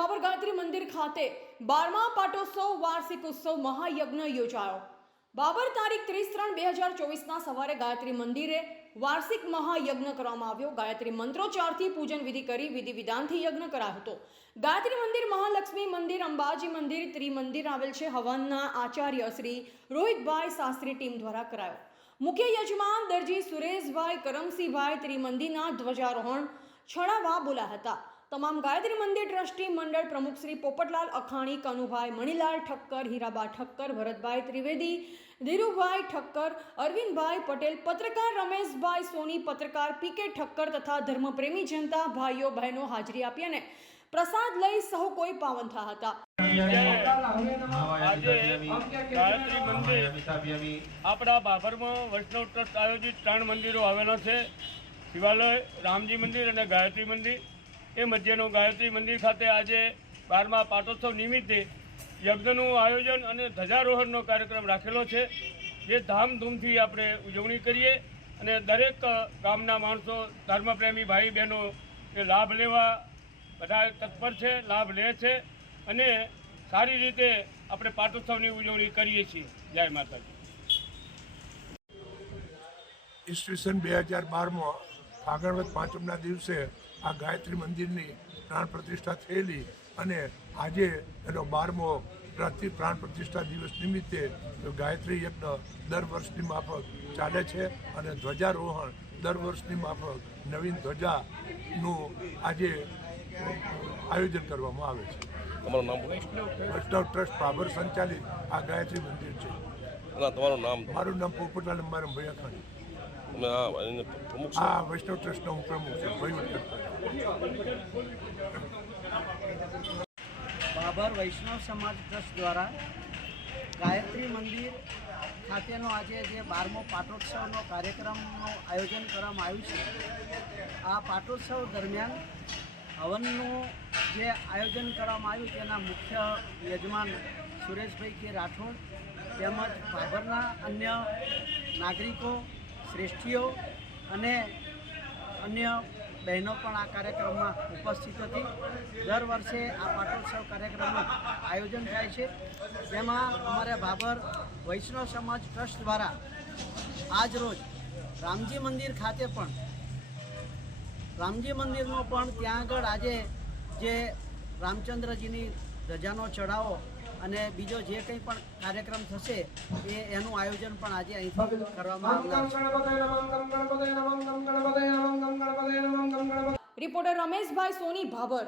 બનાસકાંઠા ગાયત્રી મંદિર ખાતે બારમા પાટોત્સવ વાર્ષિક ઉત્સવ મહાયજ્ઞ યોજાયો. બાબર તારીખ ત્રીસ ત્રણ બે હજાર ચોવીસના સવારે ગાયત્રી મંદિરે વાર્ષિક મહાયજ્ઞ કરવામાં આવ્યો. ગાયત્રી મંત્રોચ્ચારથી પૂજન વિધિ કરી વિધિ વિધાનથી યજ્ઞ કરાયો હતો. ગાયત્રી મંદિર મહાલક્ષ્મી મંદિર, અંબાજી મંદિર, ત્રિમંદિર આવેલ છે. હવનના આચાર્ય શ્રી રોહિતભાઈ શાસ્ત્રી ટીમ દ્વારા કરાયો. મુખ્ય યજમાન દરજી સુરેશભાઈ કરમસિંહભાઈ ત્રિમંદિરના ધ્વજારોહણ છણાવા બોલા હતા. તમામ ગાયત્રી મંદિર ટ્રસ્ટી મંડળ પ્રમુખ શ્રી પોપટલાલ અખાણી, કનુભાઈ મણિલાલ ઠક્કર, હીરાબા ઠક્કર, ભરતભાઈ ત્રિવેદી, ધીરુભાઈ ઠક્કર, અરવિંદભાઈ પટેલ, પત્રકાર રમેશભાઈ સોની, પત્રકાર પીકે ઠક્કર તથા ધર્મપ્રેમી જનતા, ભાઈઓ બહેનો હાજરી આપી અને પ્રસાદ લઈ સહુ કોઈ પાવન થયા હતા. આપણા બાબરમાં વૈષ્ણવ ટ્રસ્ટ આયોજિત ત્રણ મંદિરો આવેલા છે. શિવાલય, રામજી મંદિર અને ગાયત્રી મંદિર. એ મધ્યનું ગાયત્રી મંદિર ખાતે આજે બારમા પાટોત્સવ નિમિત્તે યજ્ઞનું આયોજન અને ધ્વજારોહણનો કાર્યક્રમ રાખેલો છે. જે ધામધૂમથી આપણે ઉજવણી કરીએ અને દરેક ગામના માણસો, ધર્મપ્રેમી ભાઈ બહેનો એ લાભ લેવા બધા તત્પર છે, લાભ લે છે અને સારી રીતે આપણે પાટોત્સવની ઉજવણી કરીએ છીએ. જય માતાજી. ઈસવીસન બે હજાર બારમાં ફાગણવત પાંચમના દિવસે આ ગાયત્રી મંદિરની પ્રાણ પ્રતિષ્ઠા થયેલી અને આજે એનો બારમો પ્રતિ પ્રાણ પ્રતિષ્ઠા દિવસ નિમિત્તે ગાયત્રી યજ્ઞ દર વર્ષની માફક ચાલે છે અને ધ્વજારોહણ દર વર્ષની માફક નવીન ધ્વજાનું આજે આયોજન કરવામાં આવે છે. તમારું નામ વૈષ્ણવ ટ્રસ્ટ. બાબર સંચાલિત આ ગાયત્રી મંદિર છે. તમારું નામ મારું નામ પોપટલાલ અંબારામ આ એને પ્રમુખ આ વૈષ્ણવ ટ્રસ્ટનો હું પ્રમુખ છું બાબર વૈષ્ણવ સમાજ ટ્રસ્ટ દ્વારા ગાયત્રી મંદિર ખાતેનો આજે જે બારમો પાટોત્સવનો કાર્યક્રમનું આયોજન કરવામાં આવ્યું છે આ પાટોત્સવ દરમિયાન હવનનું જે આયોજન કરવામાં આવ્યું તેના મુખ્ય યજમાન સુરેશભાઈ કે રાઠોડ તેમજ બાબરના અન્ય નાગરિકો શ્રેષ્ઠીઓ અને અન્ય બહેનો પણ આ કાર્યક્રમમાં ઉપસ્થિત હતી. દર વર્ષે આ પાટોત્સવ કાર્યક્રમનું આયોજન થાય છે. જેમાં અમારે બાબર વૈષ્ણવ સમાજ ટ્રસ્ટ દ્વારા આજ રોજ રામજી મંદિર ખાતે પણ, રામજી મંદિરનો પણ ત્યાં આગળ આજે જે રામચંદ્રજીની ધજાનો ચઢાવો અને બીજો જે કંઈ પણ કાર્યક્રમ થશે, એ એનું આયોજન પણ આજે અહીંથી કરવામાં આવ્યું. રિપોર્ટર રમેશભાઈ સોની ભાભર.